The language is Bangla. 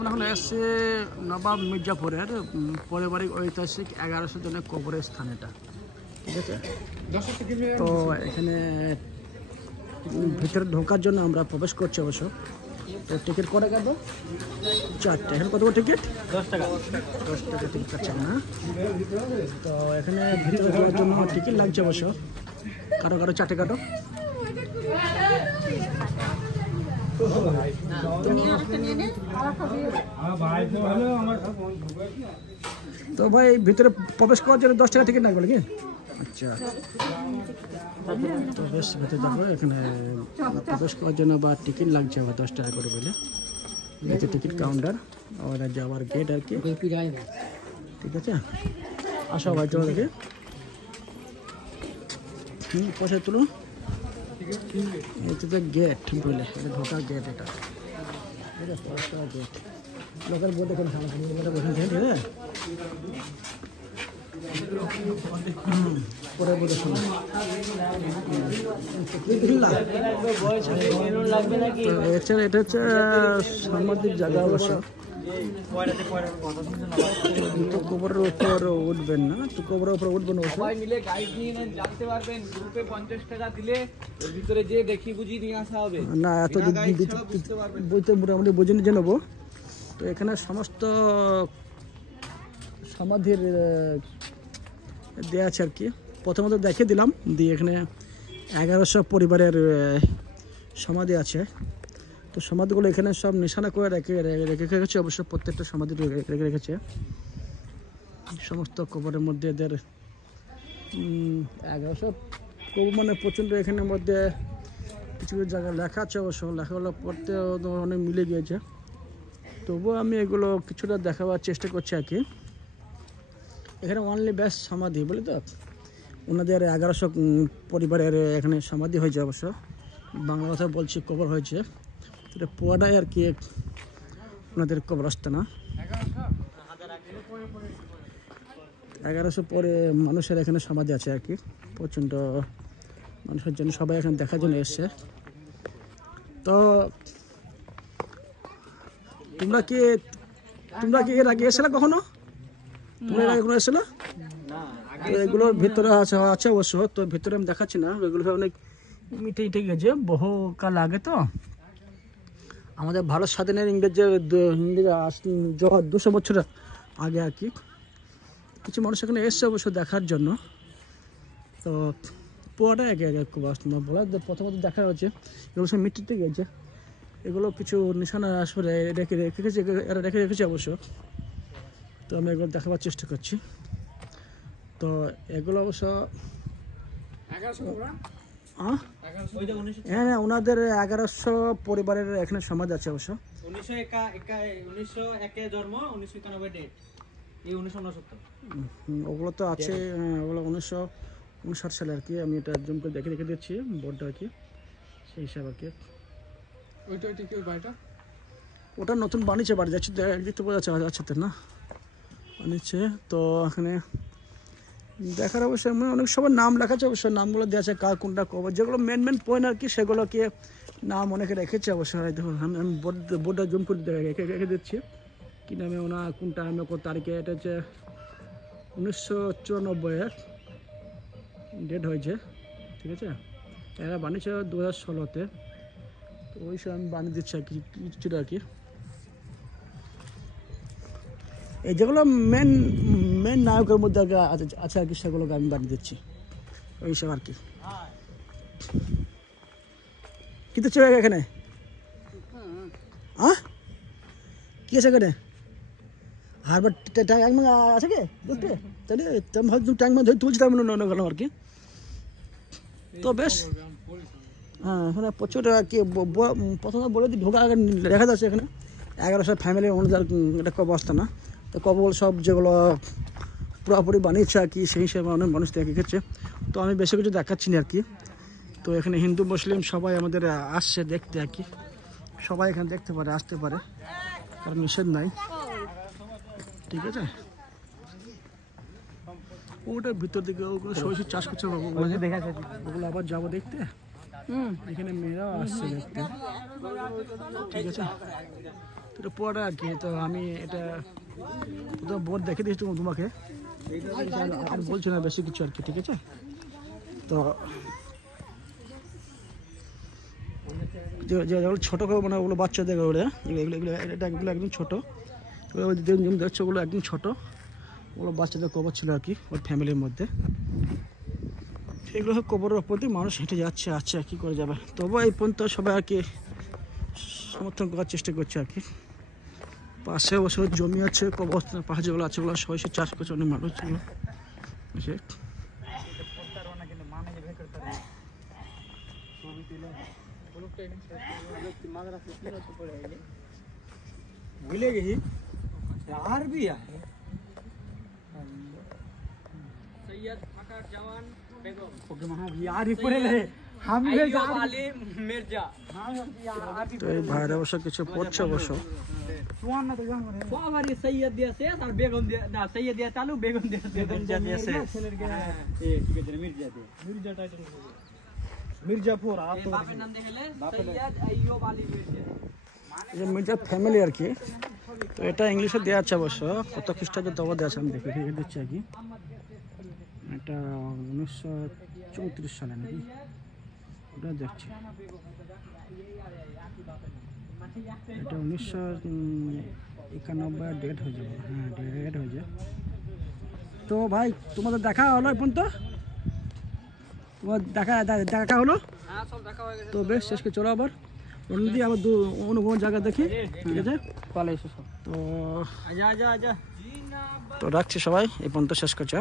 আমরা এখন এসছে নবাব মির্জাপুরের পারিবারিক ঐতিহাসিক 1100 জনের কবরের স্থান এটা, ঠিক আছে। তো এখানে ভিতরে ঢোকার জন্য আমরা প্রবেশ করছি অবশ্য। তো টিকিট কত গেল? 4টা। এখানে কত টিকিট? 10 টাকা। 10 টাকা টিকিট কাটছেন না? তো এখানে ভিতরে যাওয়ার জন্য টিকিট লাগছে অবশ্য। কারো 4টে কাটো। তো ভাই ভিতরে প্রবেশ করার জন্য 10 টাকা টিকিট লাগবে নাকি? আচ্ছা, তো বেশ ভিতরে যাবো। এখানে প্রবেশ করার জন্য বা টিকিট লাগছে আবার 10 টাকা করে বলে। এটা টিকিট কাউন্টার আর যাওয়ার গেট আর কি, ঠিক আছে। আসো ভাই তোমাদেরকে পয়সা তুলুন। এটা গেট বলে, এটা ঢোকার গেট। এটা গেট লোকাল বলতে কোনো সমস্যা নেই, এটা বসে গেট। পরে বলে শোনো এটা হচ্ছে সামাজিক জায়গা অবশ্য। তো কবরের উপর উঠবেন না, তো কবরের উপর উঠবেন না। সবাই মিলে গাইড নিয়ে জানতে পারবেন। গ্রুপে 50 টাকা দিলে এর ভিতরে যে দেখি বুঝি নিয়ে আসা হবে না। এত বইতে মোটামুটি বুঝে নিয়ে নেবো। তো এখানে সমস্ত সমাধির দেওয়া আছে আর কি। প্রথমত দেখে দিলাম, দিয়ে এখানে 1100 পরিবারের সমাধি আছে। তো সমাধিগুলো এখানে সব নিশানা করে রেখেছে অবশ্য। প্রত্যেকটা সমাধি রেখেছে সমস্ত কবরের মধ্যে। এদের 1100 কবর মানে প্রচণ্ড। এখানের মধ্যে কিছু কিছু জায়গায় লেখা আছে অবশ্য, লেখাগুলো পড়তে অনেক মিলে গিয়েছে। তবুও আমি এগুলো কিছুটা দেখাবার চেষ্টা করছি আর কি। এখানে অনলি বেস্ট সমাধি বলি তো, ওনাদের 1100 পরিবারের এখানে সমাধি হয়েছে অবশ্য। বাংলা কথা বলছি, কবর হয়েছে। এটা পুরোটাই আর কি ওনাদের কবরস্থান। 1100 পরে মানুষের এখানে সমাধি আছে আর কি। প্রচণ্ড মানুষের জন্য, সবাই এখানে দেখার জন্য এসছে। তো তোমরা কি এর আগে এসেছিলে কখনো? তোমরা এর আগে কোনো এসেছিলে? তো এগুলোর ভিতরে আছে অবশ্য। তো ভিতরে আমি দেখাচ্ছি না, এগুলো অনেক মিটে গেছে বহু কাল আগে। তো আমাদের ভারত স্বাধীনের ইংরেজ 200 বছর আগে আর কি। কিছু মানুষ এখানে এসছে অবশ্য দেখার জন্য। তো পুরোটা একে বলা প্রথমত দেখা হচ্ছে এগুলো সব মিটতে গেছে। এগুলো কিছু নিশানা আসলে রেখে রেখেছে অবশ্য। তো আমি এগুলো দেখাবার চেষ্টা করছি। তো এগুলো অবশ্য হ্যাঁ, ওনাদের 1100 পরিবারের এখানে সমাধি আছে অবশ্য। 1901 জন্ম, 1991 ডেট, এই 1969। ওগুলো তো আছে, ওগুলো 1959 সালে আর কি। আমি এটা জুম করে রেখে দিচ্ছি বোর্ডটা আর কি, সেই হিসাবে আর কি। ওটা নতুন বানিয়েছে, বাড়ি যাচ্ছে একদিকটা বোঝা যাচ্ছে তো না, বানিয়েছে। তো এখানে দেখার অবশ্যই অনেক সবার নাম লেখা আছে অবশ্যই। নামগুলো দেওয়া আছে কার কোনটা কবর, যেগুলো মেন পয়েন্ট আর কি, সেগুলোকে নাম অনেকে রেখেছে অবশ্যই। দেখুন আমি বোর্ডটা জুম করে রেখে দিচ্ছি কি নামে ওনার কোনটা আমি কোন তারিখে। এটা হচ্ছে 1994 ডেট হয়েছে, ঠিক আছে। এরা বানিয়েছে 2016-তে। তো ওই সময় আমি বানিয়ে দিচ্ছি আর কি কিছুটা আর কি। এই যেগুলো মেন নায়কের মধ্যে আছে আর কি, সেগুলোকে আমি বানিয়ে দিচ্ছি ওই সব আর কি। কি তো চলে এখানে কি আছে এখানে? হারবার ট্যাঙ্ক আছে কি দেখতে? তাহলে ট্যাঙ্ক ধরে তুলছি তার মানে গেলাম আর কি। তো বেশ হ্যাঁ, এখানে প্রচুর আর কি। প্রথমে বলে দিই ঢোকা আগে দেখা যাচ্ছে এখানে 1100 ফ্যামিলি অনুযায়ী এটা কবরস্থান না। তো কবর সব যেগুলো পুরোপুরি বানিয়েছে আর কি, সেই হিসেবে অনেক মানুষ দেখেছে। তো আমি বেশি কিছু দেখাচ্ছি না আর কি। তো এখানে হিন্দু মুসলিম সবাই আমাদের আসছে দেখতে আর কি। সবাই এখানে দেখতে পারে, আসতে পারে, কারণ নিষেধ নাই, ঠিক আছে। ওটার ভিতর দিকে ওগুলো সরাসরি চাষ করছে, ওগুলো আবার যাবো দেখতে। এখানে মেয়েরাও আসছে দেখতে, ঠিক আছে। তো এটা পড়া আর কি। তো আমি এটা তো বোর্ড দেখে দিয়েছি তোমাকে, আর বলছি না বেশি কিছু আর কি, ঠিক আছে? তো যেগুলো ছোটো মানে ওগুলো বাচ্চাদের ওগুলো এগুলো এগুলো এটা এগুলো একদম ছোটো, দেখছো ওগুলো একদম ছোটো, ওগুলো বাচ্চাদের কবর ছিল আর কি ওর ফ্যামিলির মধ্যে। এগুলো কবরের ওপর দিয়ে মানুষ হেঁটে যাচ্ছে আছে, কী করে যাবে? তবু এই পর্যন্ত সবাই আর কি সমর্থন করার চেষ্টা করছে আর কি। পাশে বসে জমি আছে, কবর পাশে যেগুলো আছে ওগুলো সবাই চাষ করছে, অনেক মানুষগুলো আছে। भूले गई यार भी है सैयद फकर जवान बेगम ओके वहां भी यार ही पड़े रहे हम ये वाले मिर्जा हां यार भी তো এই ভাইরা অবশ্য কিছু পড়ছে অবশ্য। सुहान ना तो जान रे बाबारी सैयद दिया से और बेगम दिया ना सैयद दिया चालू बेगम दिया मिर्जा दिया से ए ठीक है मिर्जा दे मिर्जा टाइटल मिर्जापुर आप तो बाप नाम देखले सैयद अय्यूब अली मिर्जा যে মির্জার ফ্যামিলি আর কি। তো এটা ইংলিশে দেওয়া আছে অবশ্য, কত খ্রিস্টাব্দে দেওয়া দেওয়া আছে আমি দেখে দিচ্ছি আর কি। এটা 1934 সালে নাকি ওটা দেখছি, এটা 1991 ডেট হয়ে যাবে, হ্যাঁ ডেট হয়ে যায়। তো ভাই তোমাদের দেখা হলো এখন, তো তোমার দেখা হলো? हां सब দেখা হয়ে গেছে। তো বেশ শেষকে চলো আবার অন্য দিয়ে আবার অন্য কোনো জায়গা দেখি, ঠিক আছে? চলে এসো সব। তো আজা আজা আজা তো রাখছি সবাই, এই পর্যন্ত শেষ করছি।